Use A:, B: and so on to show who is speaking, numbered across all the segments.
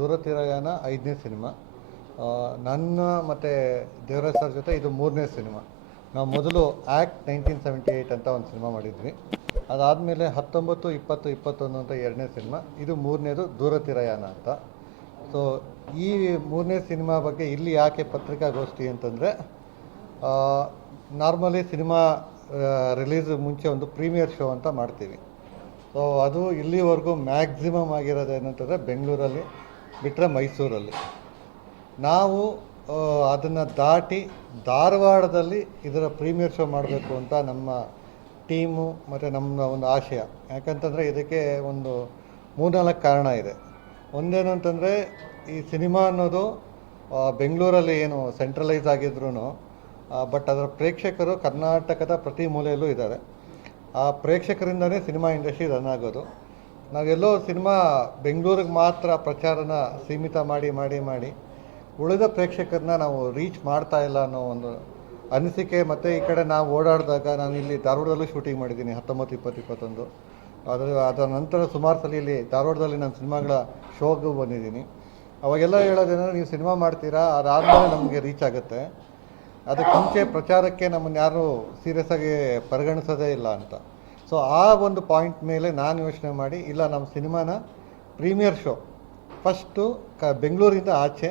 A: ದೂರತಿರಯಾನ ಐದನೇ ಸಿನಿಮಾ. ನನ್ನ ಮತ್ತು ದೇವರಾಜ್ ಸರ್ ಜೊತೆ ಇದು ಮೂರನೇ ಸಿನಿಮಾ. ನಾವು ಮೊದಲು ಆ್ಯಕ್ಟ್ ನೈನ್ಟೀನ್ ಸೆವೆಂಟಿ ಏಯ್ಟ್ ಅಂತ ಒಂದು ಸಿನಿಮಾ ಮಾಡಿದ್ವಿ. ಅದಾದಮೇಲೆ ಹತ್ತೊಂಬತ್ತು, ಇಪ್ಪತ್ತು, ಇಪ್ಪತ್ತೊಂದು ಅಂತ ಎರಡನೇ ಸಿನಿಮಾ. ಇದು ಮೂರನೇದು ದೂರತಿರಯಾನ ಅಂತ. ಸೊ ಈ ಮೂರನೇ ಸಿನಿಮಾ ಬಗ್ಗೆ ಇಲ್ಲಿ ಯಾಕೆ ಪತ್ರಿಕಾಗೋಷ್ಠಿ ಅಂತಂದರೆ ನಾರ್ಮಲಿ ಸಿನಿಮಾ ರಿಲೀಸ್ ಮುಂಚೆ ಒಂದು ಪ್ರೀಮಿಯರ್ ಶೋ ಅಂತ ಮಾಡ್ತೀವಿ. ಸೊ ಅದು ಇಲ್ಲಿವರೆಗೂ ಮ್ಯಾಕ್ಸಿಮಮ್ ಆಗಿರೋದು ಏನಂತಂದರೆ ಬೆಂಗಳೂರಲ್ಲಿ. ಬಿಟ್ಟರೆ ಮೈಸೂರಲ್ಲಿ. ನಾವು ಅದನ್ನು ದಾಟಿ ಧಾರವಾಡದಲ್ಲಿ ಇದರ ಪ್ರೀಮಿಯರ್ ಶೋ ಮಾಡಬೇಕು ಅಂತ ನಮ್ಮ ಟೀಮು ಮತ್ತು ನಮ್ಮ ಒಂದು ಆಶಯ. ಯಾಕಂತಂದರೆ ಇದಕ್ಕೆ ಒಂದು ಮೂರ್ನಾಲ್ಕು ಕಾರಣ ಇದೆ. ಒಂದೇನು ಅಂತಂದರೆ, ಈ ಸಿನಿಮಾ ಅನ್ನೋದು ಬೆಂಗಳೂರಲ್ಲಿ ಏನು ಸೆಂಟ್ರಲೈಸ್ ಆಗಿದ್ರು ಬಟ್ ಅದರ ಪ್ರೇಕ್ಷಕರು ಕರ್ನಾಟಕದ ಪ್ರತಿ ಮೂಲೆಯಲ್ಲೂ ಇದ್ದಾರೆ. ಆ ಪ್ರೇಕ್ಷಕರಿಂದನೇ ಸಿನಿಮಾ ಇಂಡಸ್ಟ್ರಿ ರನ್ ಆಗೋದು. ನಾವೆಲ್ಲೋ ಸಿನಿಮಾ ಬೆಂಗಳೂರಿಗೆ ಮಾತ್ರ ಪ್ರಚಾರನ ಸೀಮಿತ ಮಾಡಿ ಮಾಡಿ ಮಾಡಿ ಉಳಿದ ಪ್ರೇಕ್ಷಕರನ್ನ ನಾವು ರೀಚ್ ಮಾಡ್ತಾ ಇಲ್ಲ ಅನ್ನೋ ಒಂದು ಅನಿಸಿಕೆ. ಮತ್ತು ಈ ಕಡೆ ನಾವು ಓಡಾಡಿದಾಗ ನಾನು ಇಲ್ಲಿ ಧಾರವಾಡದಲ್ಲೂ ಶೂಟಿಂಗ್ ಮಾಡಿದ್ದೀನಿ ಹತ್ತೊಂಬತ್ತು ಇಪ್ಪತ್ತು ಇಪ್ಪತ್ತೊಂದು ಅದರ ಅದರ ನಂತರ ಸುಮಾರು ಸಲ ಇಲ್ಲಿ ಧಾರವಾಡದಲ್ಲಿ ನಾನು ಸಿನಿಮಾಗಳ ಶೋಗೂ ಬಂದಿದ್ದೀನಿ. ಅವಾಗೆಲ್ಲ ಹೇಳೋದೇನಂದ್ರೆ ನೀವು ಸಿನಿಮಾ ಮಾಡ್ತೀರಾ? ಅದಾದಮೇಲೆ ನಮಗೆ ರೀಚ್ ಆಗುತ್ತೆ. ಅದಕ್ಕೆ ಮುಂಚೆ ಪ್ರಚಾರಕ್ಕೆ ನಮ್ಮನ್ನು ಯಾರು ಸೀರಿಯಸ್ ಆಗಿ ಪರಿಗಣಿಸೋದೇ ಇಲ್ಲ ಅಂತ. ಸೊ ಆ ಒಂದು ಪಾಯಿಂಟ್ ಮೇಲೆ ನಾನು ಯೋಚನೆ ಮಾಡಿ, ಇಲ್ಲ ನಮ್ಮ ಸಿನಿಮಾನ ಪ್ರೀಮಿಯರ್ ಶೋ ಫಸ್ಟು ಕ ಬೆಂಗಳೂರಿಂದ ಆಚೆ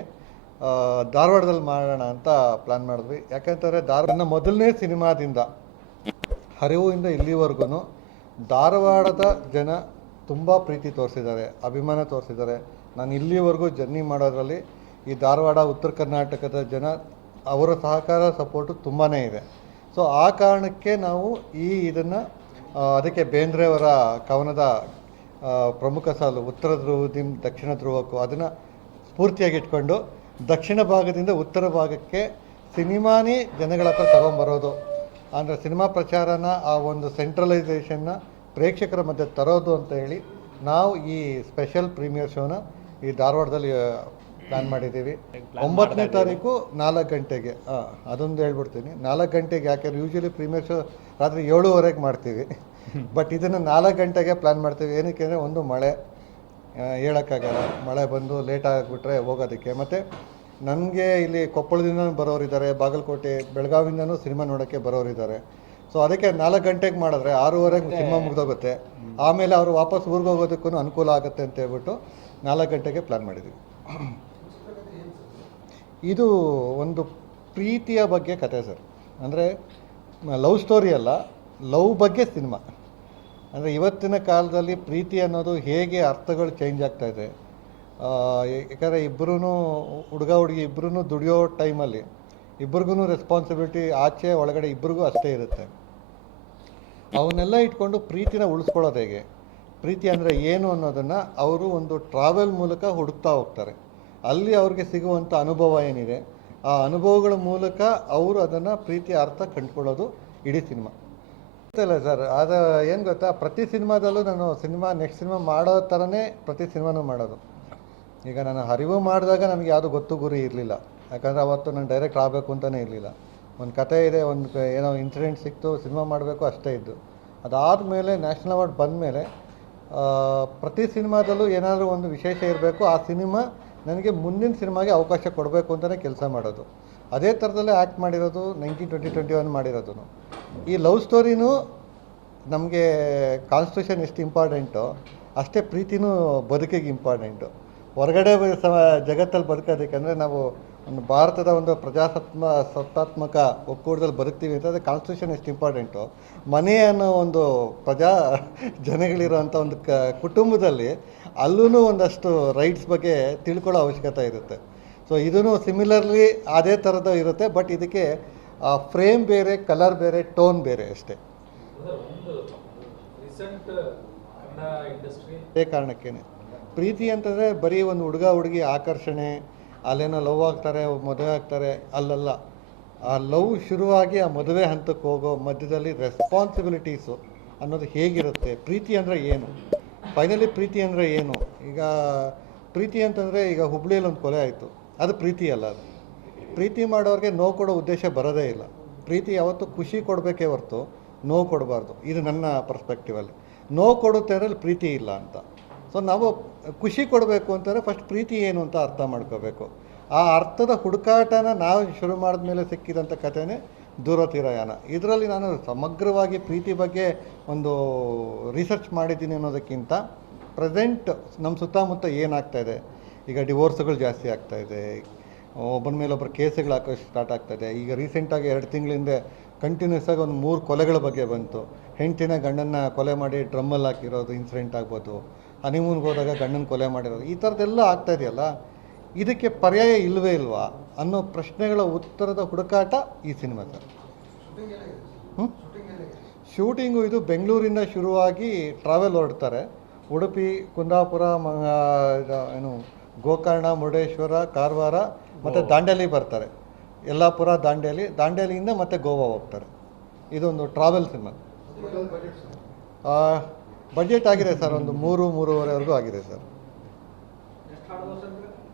A: ಧಾರವಾಡದಲ್ಲಿ ಮಾಡೋಣ ಅಂತ ಪ್ಲ್ಯಾನ್ ಮಾಡಿದ್ವಿ. ಯಾಕಂತಂದರೆ ಧಾರವಾಡ ಮೊದಲನೇ ಸಿನಿಮಾದಿಂದ ಹರಿವಿಂದ ಇಲ್ಲಿವರೆಗೂ ಧಾರವಾಡದ ಜನ ತುಂಬ ಪ್ರೀತಿ ತೋರಿಸಿದ್ದಾರೆ, ಅಭಿಮಾನ ತೋರಿಸಿದ್ದಾರೆ. ನಾನು ಇಲ್ಲಿವರೆಗೂ ಜರ್ನಿ ಮಾಡೋದ್ರಲ್ಲಿ ಈ ಧಾರವಾಡ, ಉತ್ತರ ಕರ್ನಾಟಕದ ಜನ ಅವರ ಸಹಕಾರ ಸಪೋರ್ಟು ತುಂಬಾ ಇದೆ. ಸೊ ಆ ಕಾರಣಕ್ಕೆ ನಾವು ಈ ಇದನ್ನು ಅದಕ್ಕೆ ಬೇಂದ್ರೆಯವರ ಕವನದ ಪ್ರಮುಖ ಸಾಲು ಉತ್ತರ ಧ್ರುವದಿಂದ ದಕ್ಷಿಣ ಧ್ರುವಕ್ಕೂ ಅದನ್ನು ಪೂರ್ತಿಯಾಗಿ ಇಟ್ಕೊಂಡು ದಕ್ಷಿಣ ಭಾಗದಿಂದ ಉತ್ತರ ಭಾಗಕ್ಕೆ ಸಿನಿಮಾನೇ ಜನಗಳ ಹತ್ರ ತಗೊಂಬರೋದು. ಅಂದರೆ ಸಿನಿಮಾ ಪ್ರಚಾರನ ಆ ಒಂದು ಸೆಂಟ್ರಲೈಸೇಷನ್ನ ಪ್ರೇಕ್ಷಕರ ಮಧ್ಯೆ ತರೋದು ಅಂತ ಹೇಳಿ ನಾವು ಈ ಸ್ಪೆಷಲ್ ಪ್ರೀಮಿಯರ್ ಶೋನ ಈ ಧಾರವಾಡದಲ್ಲಿ ಪ್ಲ್ಯಾನ್ ಮಾಡಿದ್ದೀವಿ. ಒಂಬತ್ತನೇ ತಾರೀಕು ನಾಲ್ಕು ಗಂಟೆಗೆ. ಹಾಂ ಅದೊಂದು ಹೇಳ್ಬಿಡ್ತೀನಿ. ನಾಲ್ಕು ಗಂಟೆಗೆ ಯಾಕೆಂದ್ರೆ ಯೂಶಲಿ ಪ್ರೀಮಿಯರ್ ಶೋ ರಾತ್ರಿ ಏಳುವರೆಗೆ ಮಾಡ್ತೀವಿ. ಬಟ್ ಇದನ್ನು ನಾಲ್ಕು ಗಂಟೆಗೆ ಪ್ಲ್ಯಾನ್ ಮಾಡ್ತೀವಿ. ಏನಕ್ಕೆ ಅಂದರೆ ಒಂದು ಮಳೆ ಹೇಳೋಕ್ಕಾಗಲ್ಲ. ಮಳೆ ಬಂದು ಲೇಟ್ ಆಗಿಬಿಟ್ರೆ ಹೋಗೋದಕ್ಕೆ. ಮತ್ತು ನನಗೆ ಇಲ್ಲಿ ಕೊಪ್ಪಳದಿಂದ ಬರೋರಿದ್ದಾರೆ ಬಾಗಲಕೋಟೆ ಬೆಳಗಾವಿಂದನೂ ಸಿನಿಮಾ ನೋಡೋಕ್ಕೆ ಬರೋರಿದ್ದಾರೆ. ಸೊ ಅದಕ್ಕೆ ನಾಲ್ಕು ಗಂಟೆಗೆ ಮಾಡಿದ್ರೆ ಆರೂವರೆಗೆ ಸಿನಿಮಾ ಮುಗಿದೋಗುತ್ತೆ. ಆಮೇಲೆ ಅವರು ವಾಪಸ್ ಊರಿಗೆ ಹೋಗೋದಕ್ಕೂ ಅನುಕೂಲ ಆಗುತ್ತೆ ಅಂತ ಹೇಳ್ಬಿಟ್ಟು ನಾಲ್ಕು ಗಂಟೆಗೆ ಪ್ಲ್ಯಾನ್ ಮಾಡಿದ್ವಿ ಇದು ಒಂದು ಪ್ರೀತಿಯ ಬಗ್ಗೆ ಕತೆ ಸರ್. ಅಂದರೆ ಲವ್ ಸ್ಟೋರಿ ಅಲ್ಲ ಲವ್ ಬಗ್ಗೆ ಸಿನಿಮಾ. ಅಂದರೆ ಇವತ್ತಿನ ಕಾಲದಲ್ಲಿ ಪ್ರೀತಿ ಅನ್ನೋದು ಹೇಗೆ ಅರ್ಥಗಳು ಚೇಂಜ್ ಆಗ್ತಾ ಇದೆ. ಆ, ಯಾಕಂದರೆ ಇಬ್ಬರೂ ಹುಡುಗ ಹುಡುಗಿ ಇಬ್ಬರೂ ದುಡಿಯೋ ಟೈಮಲ್ಲಿ ಇಬ್ರಿಗೂ ರೆಸ್ಪಾನ್ಸಿಬಿಲಿಟಿ ಆಚೆ ಒಳಗಡೆ ಇಬ್ರಿಗೂ ಅಷ್ಟೇ ಇರುತ್ತೆ. ಅವನ್ನೆಲ್ಲ ಇಟ್ಕೊಂಡು ಪ್ರೀತಿನ ಉಳಿಸ್ಕೊಳ್ಳೋದು ಹೇಗೆ? ಪ್ರೀತಿ ಅಂದರೆ ಏನು ಅನ್ನೋದನ್ನು ಅವರು ಒಂದು ಟ್ರಾವೆಲ್ ಮೂಲಕ ಹುಡುಕ್ತಾ ಹೋಗ್ತಾರೆ. ಅಲ್ಲಿ ಅವ್ರಿಗೆ ಸಿಗುವಂಥ ಅನುಭವ ಏನಿದೆ, ಆ ಅನುಭವಗಳ ಮೂಲಕ ಅವರು ಅದನ್ನು ಪ್ರೀತಿ, ಅರ್ಥ ಕಂಡುಕೊಳ್ಳೋದು ಇಡೀ ಸಿನಿಮಾ. ಗೊತ್ತಲ್ಲ ಸರ್, ಅದು ಏನು ಗೊತ್ತಾ, ಪ್ರತಿ ಸಿನಿಮಾದಲ್ಲೂ ನಾನು ಸಿನಿಮಾ ನೆಕ್ಸ್ಟ್ ಸಿನಿಮಾ ಮಾಡೋ ಥರನೇ ಪ್ರತಿ ಸಿನಿಮಾನೂ ಮಾಡೋದು. ಈಗ ನಾನು ಅರಿವು ಮಾಡಿದಾಗ ನನಗೆ ಯಾವುದು ಗೊತ್ತು ಗುರಿ ಇರಲಿಲ್ಲ. ಯಾಕಂದರೆ ಅವತ್ತು ನಾನು ಡೈರೆಕ್ಟ್ ಆಗಬೇಕು ಅಂತಲೇ ಇರಲಿಲ್ಲ. ಒಂದು ಕತೆ ಇದೆ, ಒಂದು ಏನೋ ಇನ್ಸಿಡೆಂಟ್ ಸಿಕ್ತು, ಸಿನಿಮಾ ಮಾಡಬೇಕು ಅಷ್ಟೇ ಇದ್ದು. ಅದಾದಮೇಲೆ ನ್ಯಾಷನಲ್ ಅವಾರ್ಡ್ ಬಂದಮೇಲೆ ಪ್ರತಿ ಸಿನಿಮಾದಲ್ಲೂ ಏನಾದರೂ ಒಂದು ವಿಶೇಷ ಇರಬೇಕು, ಆ ಸಿನಿಮಾ ನನಗೆ ಮುಂದಿನ ಸಿನಿಮಾಗೆ ಅವಕಾಶ ಕೊಡಬೇಕು ಅಂತಲೇ ಕೆಲಸ ಮಾಡೋದು. ಅದೇ ಥರದಲ್ಲೇ ಆ್ಯಕ್ಟ್ ಮಾಡಿರೋದು ನೈನ್ಟೀನ್ ಟ್ವೆಂಟಿ ಟ್ವೆಂಟಿ ಒನ್ ಮಾಡಿರೋದು ಈ ಲವ್ ಸ್ಟೋರಿನೂ ನಮಗೆ ಕಾನ್ಸ್ಟಿಟ್ಯೂಷನ್ ಎಷ್ಟು ಇಂಪಾರ್ಟೆಂಟು ಅಷ್ಟೇ ಪ್ರೀತಿನೂ ಬದುಕಿಗೆ ಇಂಪಾರ್ಟೆಂಟು ಹೊರಗಡೆ ಜಗತ್ತಲ್ಲಿ ಬದುಕೋದಕ್ಕೆ ಅಂದರೆ ನಾವು ಒಂದು ಭಾರತದ ಒಂದು ಪ್ರಜಾಸತ್ಮ ಸತ್ತಾತ್ಮಕ ಒಕ್ಕೂಟದಲ್ಲಿ ಬದುಕ್ತೀವಿ ಅಂತಂದರೆ ಕಾನ್ಸ್ಟಿಟ್ಯೂಷನ್ ಎಷ್ಟು ಇಂಪಾರ್ಟೆಂಟು ಮನೆ ಅನ್ನೋ ಒಂದು ಪ್ರಜಾ ಜನಗಳಿರುವಂಥ ಒಂದು ಕ ಕುಟುಂಬದಲ್ಲಿ ಅಲ್ಲೂ ಒಂದಷ್ಟು ರೈಟ್ಸ್ ಬಗ್ಗೆ ತಿಳ್ಕೊಳ್ಳೋ ಅವಶ್ಯಕತೆ ಇರುತ್ತೆ. ಸೊ ಇದೂ ಸಿಮಿಲರ್ಲಿ ಅದೇ ಥರದ ಇರುತ್ತೆ ಬಟ್ ಇದಕ್ಕೆ ಫ್ರೇಮ್ ಬೇರೆ ಕಲರ್ ಬೇರೆ ಟೋನ್ ಬೇರೆ ಅಷ್ಟೇ. ಅದೇ ಕಾರಣಕ್ಕೇನೆ. ಪ್ರೀತಿ ಅಂತಂದರೆ ಬರೀ ಒಂದು ಹುಡುಗ ಹುಡುಗಿ ಆಕರ್ಷಣೆ ಅಲ್ಲೇನೋ ಲವ್ ಆಗ್ತಾರೆ, ಮದುವೆ ಆಗ್ತಾರೆ, ಅಲ್ಲಲ್ಲ. ಆ ಲವ್ ಶುರುವಾಗಿ ಆ ಮದುವೆ ಹಂತಕ್ಕೆ ಹೋಗೋ ಮಧ್ಯದಲ್ಲಿ ರೆಸ್ಪಾನ್ಸಿಬಿಲಿಟೀಸು ಅನ್ನೋದು ಹೇಗಿರುತ್ತೆ? ಪ್ರೀತಿ ಅಂದರೆ ಏನು? ಫೈನಲಿ ಪ್ರೀತಿ ಅಂದರೆ ಏನು? ಈಗ ಪ್ರೀತಿ ಅಂತಂದರೆ ಈಗ ಹುಬ್ಳಿಯಲ್ಲಿ ಒಂದು ಕೊಲೆ ಆಯಿತು. ಅದು ಪ್ರೀತಿ ಅಲ್ಲ ಅದು. ಪ್ರೀತಿ ಮಾಡೋರಿಗೆ ನೋವು ಕೊಡೋ ಉದ್ದೇಶ ಬರೋದೇ ಇಲ್ಲ. ಪ್ರೀತಿ ಯಾವತ್ತೂ ಖುಷಿ ಕೊಡಬೇಕೇ ಹೊರತು ನೋವು ಕೊಡಬಾರ್ದು. ಇದು ನನ್ನ ಪರ್ಸ್ಪೆಕ್ಟಿವಲ್ಲಿ ನೋವು ಕೊಡುತ್ತೆ ಅಂದರೆ ಪ್ರೀತಿ ಇಲ್ಲ ಅಂತ. ಸೊ ನಾವು ಖುಷಿ ಕೊಡಬೇಕು ಅಂತಂದರೆ ಫಸ್ಟ್ ಪ್ರೀತಿ ಏನು ಅಂತ ಅರ್ಥ ಮಾಡ್ಕೋಬೇಕು. ಆ ಅರ್ಥದ ಹುಡುಕಾಟನ ನಾವು ಶುರು ಮಾಡಿದ ಮೇಲೆ ಸಿಕ್ಕಿದಂಥ ಕಥೆನೇ ದೂರತಿರಯಾನ. ಇದರಲ್ಲಿ ನಾನು ಸಮಗ್ರವಾಗಿ ಪ್ರೀತಿ ಬಗ್ಗೆ ಒಂದು ರಿಸರ್ಚ್ ಮಾಡಿದ್ದೀನಿ ಅನ್ನೋದಕ್ಕಿಂತ ಪ್ರೆಸೆಂಟ್ ನಮ್ಮ ಸುತ್ತಮುತ್ತ ಏನಾಗ್ತಾ ಇದೆ? ಈಗ ಡಿವೋರ್ಸ್ಗಳು ಜಾಸ್ತಿ ಆಗ್ತಾ ಇದೆ. ಒಬ್ಬನ ಮೇಲೆ ಒಬ್ಬರು ಕೇಸುಗಳು ಹಾಕೋ ಸ್ಟಾರ್ಟ್ ಆಗ್ತಾ ಇದೆ. ಈಗ ರೀಸೆಂಟಾಗಿ ಎರಡು ತಿಂಗಳಿಂದ ಕಂಟಿನ್ಯೂಸ್ ಆಗಿ ಒಂದು ಮೂರು ಕೊಲೆಗಳ ಬಗ್ಗೆ ಬಂತು. ಹೆಂಡತಿನ ಗಂಡನ್ನ ಕೊಲೆ ಮಾಡಿ ಡ್ರಮ್ಮಲ್ಲಿ ಹಾಕಿರೋದು ಇನ್ಸಿಡೆಂಟ್ ಆಗ್ಬೋದು. ಹನಿಮೂನ್ಗೆ ಹೋದಾಗ ಗಂಡನ ಕೊಲೆ ಮಾಡಿರೋದು. ಈ ಥರದ್ದೆಲ್ಲ ಆಗ್ತಾ ಇದೆಯಲ್ಲ? ಇದಕ್ಕೆ ಪರ್ಯಾಯ ಇಲ್ಲವೇ ಇಲ್ವಾ? ಅನ್ನೋ ಪ್ರಶ್ನೆಗಳ ಉತ್ತರದ ಹುಡುಕಾಟ ಈ ಸಿನಿಮಾ ಸರ್. ಹ್ಮ್? ಶೂಟಿಂಗು ಇದು ಬೆಂಗಳೂರಿಂದ ಶುರುವಾಗಿ ಟ್ರಾವೆಲ್ ಹೊರಡ್ತಾರೆ. ಉಡುಪಿ ಕುಂದಾಪುರ ಮ ಏನು ಗೋಕರ್ಣ ಮುರುಡೇಶ್ವರ ಕಾರವಾರ ಮತ್ತು ದಾಂಡೇಲಿ ಬರ್ತಾರೆ. ಯಲ್ಲಾಪುರ ದಾಂಡೇಲಿ ದಾಂಡೇಲಿಯಿಂದ ಮತ್ತೆ ಗೋವಾ ಹೋಗ್ತಾರೆ. ಇದೊಂದು ಟ್ರಾವೆಲ್ ಸಿನಿಮಾ. ಬಜೆಟ್ ಆಗಿದೆ ಸರ್ ಒಂದು ಮೂರು ಮೂರುವರೆವರೆಗೂ ಆಗಿದೆ ಸರ್.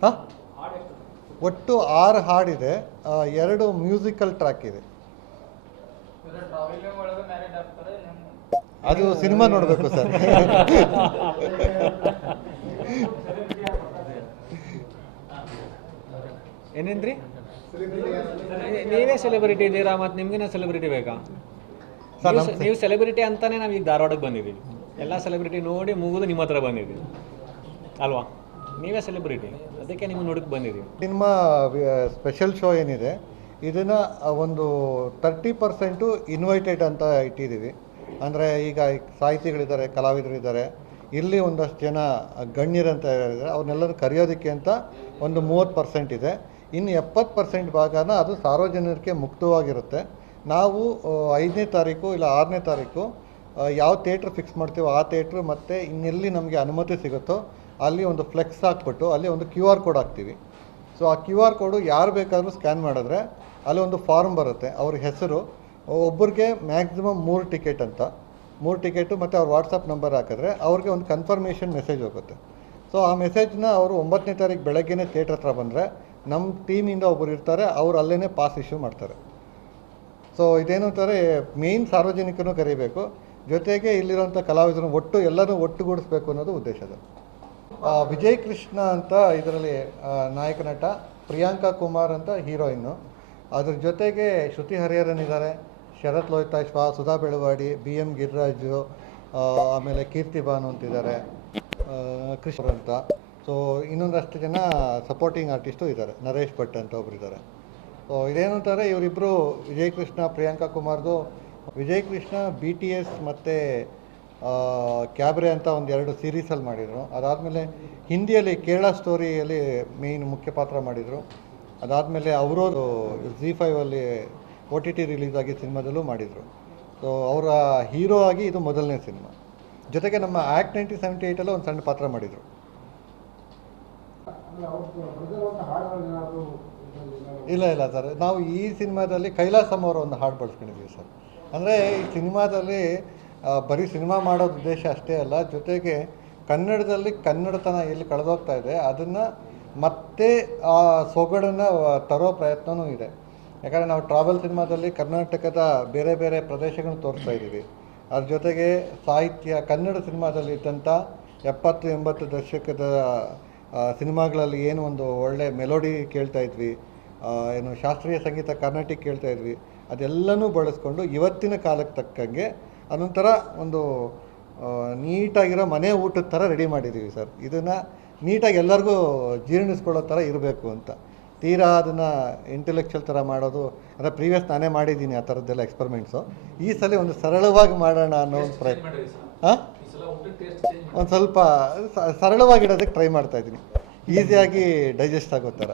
A: ಹಾಂ? ಒಟ್ಟು ಆರು ಹಾಡಿದೆ ಎರಡು ಮ್ಯೂಸಿಕಲ್ ಟ್ರ್ಯಾಕ್ ಇದೆ. ಅದು ಸಿನಿಮಾ ನೋಡಬೇಕು ಸರ್.
B: ಏನೇನ್ರಿ? ನೀವೇ ಸೆಲೆಬ್ರಿಟಿ ಇದ್ದೀರಾ ಮತ್ತೆ ನಿಮ್ಗಿನ ಸೆಲೆಬ್ರಿಟಿ ಬೇಕಾ? ನೀವು ಸೆಲೆಬ್ರಿಟಿ ಅಂತಾನೆ ನಾವು ಈಗ ಧಾರವಾಡಕ್ಕೆ ಬಂದಿದ್ದೀವಿ ಎಲ್ಲ ಸೆಲೆಬ್ರಿಟಿ ನೋಡಿ ಮುಗಿದು ನಿಮ್ಮ ಹತ್ರ ಬಂದಿದ್ದೀವಿ. ಅಲ್ವಾ? ನೀವೇ ಸೆಲೆಬ್ರಿಟಿ ಅದಕ್ಕೆ ನಿಮ್ಮ ನೋಡಕ್ಕೆ ಬಂದಿದ್ದೀವಿ.
A: ನಿಮ್ಮ ಸ್ಪೆಷಲ್ ಶೋ ಏನಿದೆ, ಇದನ್ನು ಒಂದು ತರ್ಟಿ ಪರ್ಸೆಂಟು ಇನ್ವೈಟೆಡ್ ಅಂತ ಇಟ್ಟಿದ್ದೀವಿ. ಅಂದರೆ ಈಗ ಸಾಹಿತಿಗಳಿದ್ದಾರೆ, ಕಲಾವಿದರಿದ್ದಾರೆ, ಇಲ್ಲಿ ಒಂದಷ್ಟು ಜನ ಗಣ್ಯರಂತ ಹೇಳಿದರೆ ಅವ್ರನ್ನೆಲ್ಲರೂ ಕರೆಯೋದಕ್ಕೆ ಅಂತ ಒಂದು ಮೂವತ್ತು ಪರ್ಸೆಂಟ್ ಇದೆ. ಇನ್ನು ಎಪ್ಪತ್ತು ಪರ್ಸೆಂಟ್ ಭಾಗನ ಅದು ಸಾರ್ವಜನಿಕರಿಗೆ ಮುಕ್ತವಾಗಿರುತ್ತೆ. ನಾವು ಐದನೇ ತಾರೀಕು ಇಲ್ಲ ಆರನೇ ತಾರೀಕು ಯಾವ ಥಿಯೇಟ್ರ್ ಫಿಕ್ಸ್ ಮಾಡ್ತೀವೋ ಆ ಥಿಯೇಟ್ರ್ ಮತ್ತು ಇನ್ನೆಲ್ಲಿ ನಮಗೆ ಅನುಮತಿ ಸಿಗುತ್ತೋ ಅಲ್ಲಿ ಒಂದು ಫ್ಲೆಕ್ಸ್ ಹಾಕ್ಬಿಟ್ಟು ಅಲ್ಲಿ ಒಂದು ಕ್ಯೂ ಆರ್ ಕೋಡ್ ಹಾಕ್ತೀವಿ. ಸೊ ಆ ಕ್ಯೂ ಆರ್ ಕೋಡು ಯಾರು ಬೇಕಾದರೂ ಸ್ಕ್ಯಾನ್ ಮಾಡಿದ್ರೆ ಅಲ್ಲಿ ಒಂದು ಫಾರ್ಮ್ ಬರುತ್ತೆ. ಅವ್ರ ಹೆಸರು, ಒಬ್ಬರಿಗೆ ಮ್ಯಾಕ್ಸಿಮಮ್ ಮೂರು ಟಿಕೆಟ್ ಅಂತ. ಮೂರು ಟಿಕೆಟು ಮತ್ತು ಅವ್ರ ವಾಟ್ಸಪ್ ನಂಬರ್ ಹಾಕಿದ್ರೆ ಅವ್ರಿಗೆ ಒಂದು ಕನ್ಫರ್ಮೇಷನ್ ಮೆಸೇಜ್ ಹೋಗುತ್ತೆ. ಸೊ ಆ ಮೆಸೇಜ್ನ ಅವರು ಒಂಬತ್ತನೇ ತಾರೀಕು ಬೆಳಗ್ಗೆನೇ ಥಿಯೇಟ್ರ್ ಹತ್ರ ಬಂದರೆ ನಮ್ಮ ಟೀಮಿಂದ ಒಬ್ಬರು ಇರ್ತಾರೆ, ಅವ್ರು ಅಲ್ಲೇ ಪಾಸ್ ಇಶ್ಯೂ ಮಾಡ್ತಾರೆ. ಸೊ ಇದೇನು ಅಂತಾರೆ ಮೇಯ್ನ್ ಸಾರ್ವಜನಿಕನೂ ಕರಿಬೇಕು. ಜೊತೆಗೆ ಇಲ್ಲಿರುವಂಥ ಕಲಾವಿದರು ಒಟ್ಟು ಎಲ್ಲರೂ ಒಟ್ಟುಗೂಡಿಸ್ಬೇಕು ಅನ್ನೋದು ಉದ್ದೇಶದ ಅದು. ವಿಜಯ್ ಕೃಷ್ಣ ಅಂತ ಇದರಲ್ಲಿ ನಾಯಕ ನಟ, ಪ್ರಿಯಾಂಕಾ ಕುಮಾರ್ ಅಂತ ಹೀರೋಯಿನ್ನು. ಅದ್ರ ಜೊತೆಗೆ ಶ್ರುತಿ ಹರಿಹರನ್ ಇದ್ದಾರೆ ಶರತ್ ಲೋಹಿತಾಶ್ವ ಸುಧಾ ಬೆಳವಾಡಿ, ಬಿ ಎಂ ಗಿರಿರಾಜು ಆಮೇಲೆ ಕೀರ್ತಿ ಭಾನು ಅಂತಿದ್ದಾರೆ ಕೃಷ್ಣ ಅಂತ. ಸೊ ಇನ್ನೊಂದಷ್ಟು ಜನ ಸಪೋರ್ಟಿಂಗ್ ಆರ್ಟಿಸ್ಟು ಇದ್ದಾರೆ, ನರೇಶ್ ಭಟ್ ಅಂತ ಒಬ್ರು ಇದ್ದಾರೆ ಸೊ ಇದೇನು ಅಂತಾರೆ ಇವರಿಬ್ಬರು Vijay Krishna Priyanka ಕುಮಾರ್ದು Vijay Krishna B T S ಮತ್ತು ಕ್ಯಾಬ್ರೆ ಅಂತ ಒಂದು ಎರಡು ಸೀರೀಸಲ್ಲಿ ಮಾಡಿದರು. ಅದಾದಮೇಲೆ ಹಿಂದಿಯಲ್ಲಿ ಕೇರಳ ಸ್ಟೋರಿಯಲ್ಲಿ ಮೇಯ್ನ್ ಮುಖ್ಯ ಪಾತ್ರ ಮಾಡಿದರು. ಅದಾದಮೇಲೆ ಅವರು ಜಿ ಫೈವಲ್ಲಿ ಒ ಟಿ ಟಿ ರಿಲೀಸ್ ಆಗಿ ಸಿನಿಮಾದಲ್ಲೂ ಮಾಡಿದರು. ಸೊ ಅವರ ಹೀರೋ ಆಗಿ ಇದು ಮೊದಲನೇ ಸಿನಿಮಾ. ಜೊತೆಗೆ ನಮ್ಮ ಆ್ಯಕ್ಟ್ ನೈನ್ಟೀನ್ ಸೆವೆಂಟಿ ಏಯ್ಟಲ್ಲೂ ಒಂದು ಸಣ್ಣ ಪಾತ್ರ ಮಾಡಿದರು. ಇಲ್ಲ ಇಲ್ಲ, ಸರ್. ನಾವು ಈ ಸಿನಿಮಾದಲ್ಲಿ ಕೈಲಾಸಮ್ಮ ಅವರ ಒಂದು ಹಾಡು ಬಳಸ್ಕೊಂಡಿದ್ದೀವಿ, ಸರ್. ಅಂದರೆ ಈ ಸಿನಿಮಾದಲ್ಲಿ ಬರೀ ಸಿನಿಮಾ ಮಾಡೋ ಉದ್ದೇಶ ಅಷ್ಟೇ ಅಲ್ಲ, ಜೊತೆಗೆ ಕನ್ನಡದಲ್ಲಿ ಕನ್ನಡತನ ಎಲ್ಲಿ ಕಳೆದೋಗ್ತಾ ಇದೆ. ಅದನ್ನು ಮತ್ತೆ, ಆ, ಸೊಗಡನ್ನು ತರೋ ಪ್ರಯತ್ನವೂ ಇದೆ. ಯಾಕಂದರೆ ನಾವು ಟ್ರಾವೆಲ್ ಸಿನಿಮಾದಲ್ಲಿ ಕರ್ನಾಟಕದ ಬೇರೆ ಬೇರೆ ಪ್ರದೇಶಗಳನ್ನು ತೋರಿಸ್ತಾ ಇದ್ದೀವಿ. ಅದ್ರ ಜೊತೆಗೆ ಸಾಹಿತ್ಯ, ಕನ್ನಡ ಸಿನಿಮಾದಲ್ಲಿ ಇದ್ದಂಥ ಎಪ್ಪತ್ತು, ಎಂಬತ್ತು ದಶಕದ ಸಿನಿಮಾಗಳಲ್ಲಿ ಏನು ಒಂದು ಒಳ್ಳೆ ಮೆಲೋಡಿ ಕೇಳ್ತಾ ಇದ್ವಿ. ಏನು ಶಾಸ್ತ್ರೀಯ ಸಂಗೀತ, ಕರ್ನಾಟಿಕ್ ಕೇಳ್ತಾ ಇದ್ವಿ. ಅದೆಲ್ಲನೂ ಬಳಸ್ಕೊಂಡು ಇವತ್ತಿನ ಕಾಲಕ್ಕೆ ತಕ್ಕಂಗೆ ಅದೊಂಥರ ಒಂದು ನೀಟಾಗಿರೋ ಮನೆ ಊಟದ ಥರ ರೆಡಿ ಮಾಡಿದ್ದೀವಿ ಸರ್. ಇದನ್ನು ನೀಟಾಗಿ ಎಲ್ಲರಿಗೂ ಜೀರ್ಣಿಸ್ಕೊಳ್ಳೋ ಥರ ಇರಬೇಕು ಅಂತ. ತೀರಾ ಅದನ್ನು ಇಂಟೆಲೆಕ್ಚುಯಲ್ ಥರ ಮಾಡೋದು ಅಂದರೆ ಪ್ರೀವಿಯಸ್ ನಾನೇ ಮಾಡಿದ್ದೀನಿ ಆ ಥರದ್ದೆಲ್ಲ ಎಕ್ಸ್ಪರಿಮೆಂಟ್ಸು ಈ ಸಲ ಒಂದು ಸರಳವಾಗಿ ಮಾಡೋಣ ಅನ್ನೋ ಒಂದು ಪ್ರಯತ್ನ. ಹಾಂ ಒಂದು ಸ್ವಲ್ಪ ಸ- ಸರಳವಾಗಿಡೋದಕ್ಕೆ ಟ್ರೈ ಮಾಡ್ತಾ ಇದ್ದೀನಿ. ಈಸಿಯಾಗಿ ಡೈಜೆಸ್ಟ್ ಆಗೋ ಥರ.